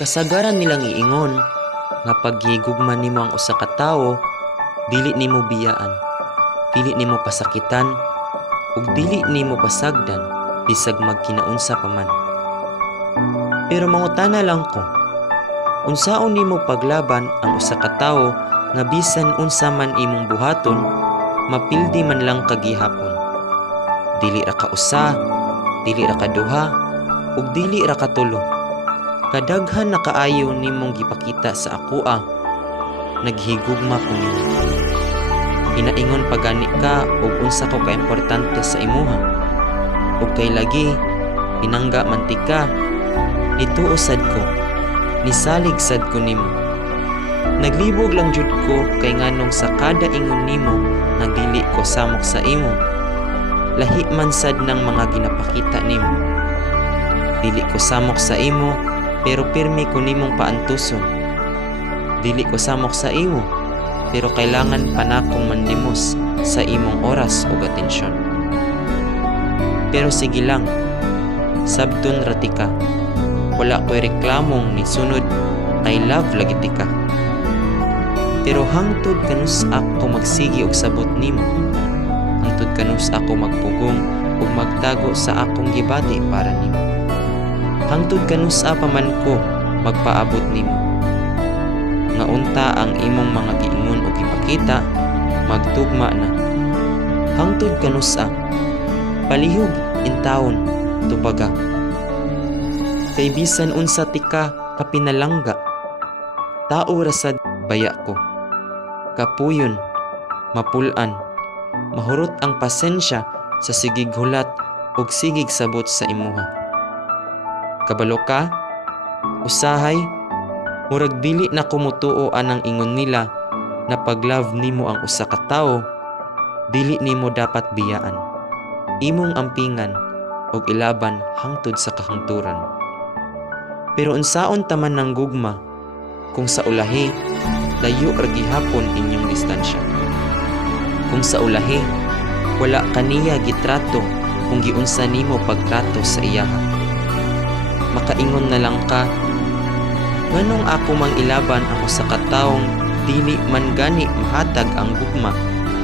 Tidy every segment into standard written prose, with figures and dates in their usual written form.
Kasagaran nilang iingon nga paghigugma nimo ang usa ka tawo, dili nimo biyaan, dili nimo pasakitan, ug dili nimo pasagdan bisag magkinaunsa pa man. Pero mangutana lang ko, unsaon nimo paglaban ang usa ka tawo nga bisan unsa man imong buhaton, mapildi man lang kagihapon. Dili ra ka usa, dili ra ka duha, ug dili ra ka tulo. Kadaghan na kaayo nimong gipakita sa akoa, naghigugma ko nimo. Inaingon pagani ka ug unsa ko kaimportante sa imuha. Ug kay lagi, pinangga mantika, nituo sad ko, nisalig sad ko nimo. Naglibog lang jud ko kay nganong sa kada ingon nimo nga dili ko samok sa imo, lahi man sad ng mga ginapakita nimo. Dili ko samok sa imo, pero pirmi ko nimong paantuson. Dili ko samok sa imo, pero kailangan pa nakong manlimos sa imong oras o atensyon. Pero sige lang, sabton rati ka, wala ko'y reklamong ni sunod, I love lagi tika. Pero hangtod kanus ako magsigi og sabot nimo, hangtod kanus ako magpugong ug magtago sa akong gibati para nimo. Hangtod kanusa pa man ko magpaabot nimo. Nga unta ang imong mga giingon o gipakita, magtugma na. Hangtod kanusa, palihog intawon tubaga. Kay bisan unsa tika kapinalangga, tao rasad baya ko. Kapuyon, mapulan, mahurot ang pasensya sa sigig hulat ug sigig sabot sa imuha. Kabalo ka, usahay, murag dili na kumutuo anang ingon nila na pag-love nimo ang usa ka tawo, dili nimo dapat biyaan, imong ampingan ug ilaban hangtod sa kahangturan. Pero unsaon taman ng gugma kung sa ulahi layo ra gihapon inyong distansya? Kung sa ulahi wala kaniya gitrato kung giunsa nimo pagtrato sa iyaha. Makaingon na lang ka, nganong ako mang ilaban ang usa ka tawong dili man gani mahatag ang gugma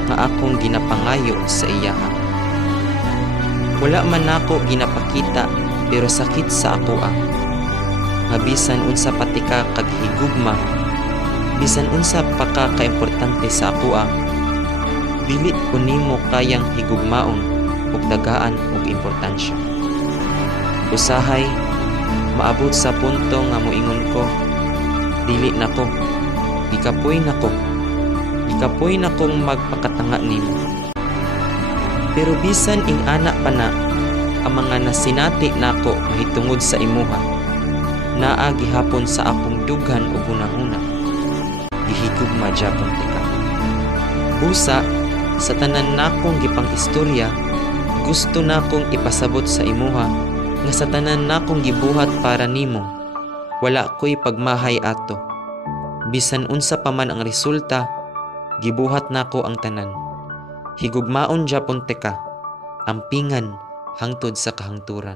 nga akong ginapangayo sa iyaha. Wala man nako ginapakita pero sakit sa akoa. Nga bisan unsa pati ka kaghigugma, bisan unsa pa ka kaimportante sa akoa, dili ko nimo kayang higugmaon ug tagaan og importansya. Usahay, maabot sa punto nga moingon ko, dili nako, gikapoy nakong magpakatanga nimo. Pero bisan ing anak pa na ang mga nasinati nako mahitungod sa imuha, naa gihapon sa akong dughan ug hunahuna, gihigugma gyapon tika. Busa sa tanan nakong gipang istorya, gusto nakong ipasabot sa imuha nga sa tanan nakong gibuhat para nimo, wala ko'y pagmahay ato. Bisan unsa pa man ang resulta, gibuhat nako ang tanan. Higugmaon gyapon teka, ampingan hangtod sa kahangturan.